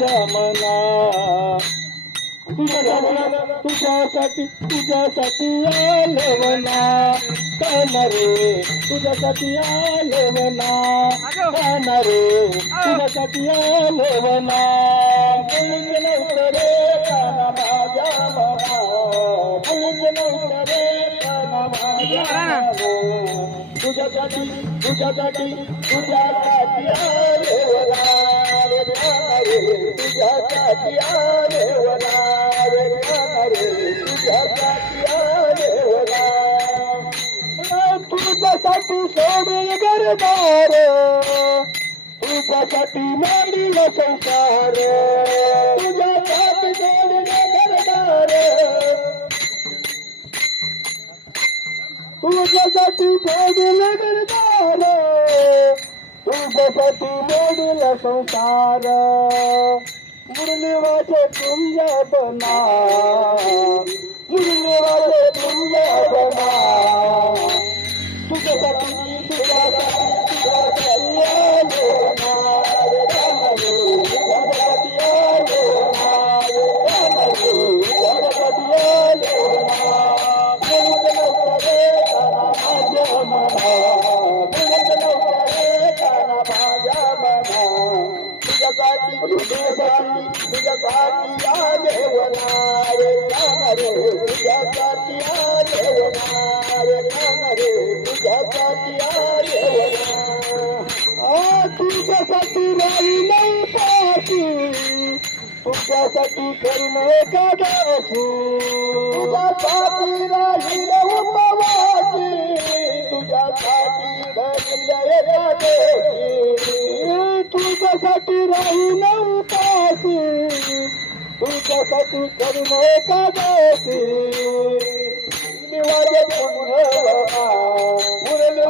माझ्या मना तुझ्यासाठी आलो मना काना रे तुझ्यासाठी आलो मना काना रे तुझ्यासाठी आलो मना मुलीच नव्हतं रे काना माझ्या मना मुलीच नव्हतं रे काना माझ्या मना तुझ्यासाठी आलो मना रे काना रे तुझ्यासाठी आलो मना रे काना रे तुझ्यासाठी आलो मना तुझ्यासाठी सोडून घरदार तुझ्यासाठी मांडीला संसार तुझ्यासाठी सोडून घरदार तुझ्यासाठी सोडून घरदार तुझ्यासाठी मांडीला संसार मुरली वाजे तुझ्या बना मुरली वाजे तुझ्या बना तुझ्यासाठी आलो ना रे काना रे तुझ्यासाठी आलो ना रे काना रे तुझ्यासाठी आलो ना मुलीच नव्हतं रे काना माझ्या मना मुलीच नव्हतं रे काना माझ्या मना तुझ्यासाठी आलो ना रे काना रे तुझ्यासाठी आलो ना रे काना रे तुझ्यासाठी आलो तुझ्यासाठी राही नाही पाशी तुझ्यासाठी करीन एकादशी तुझ्यासाठी राहील उपवासी तुझ्यासाठी धरील एकादशी तुझ्यासाठी राही नाही पाशी तुझ्यासाठी करीन एकादशी निवाज मुरली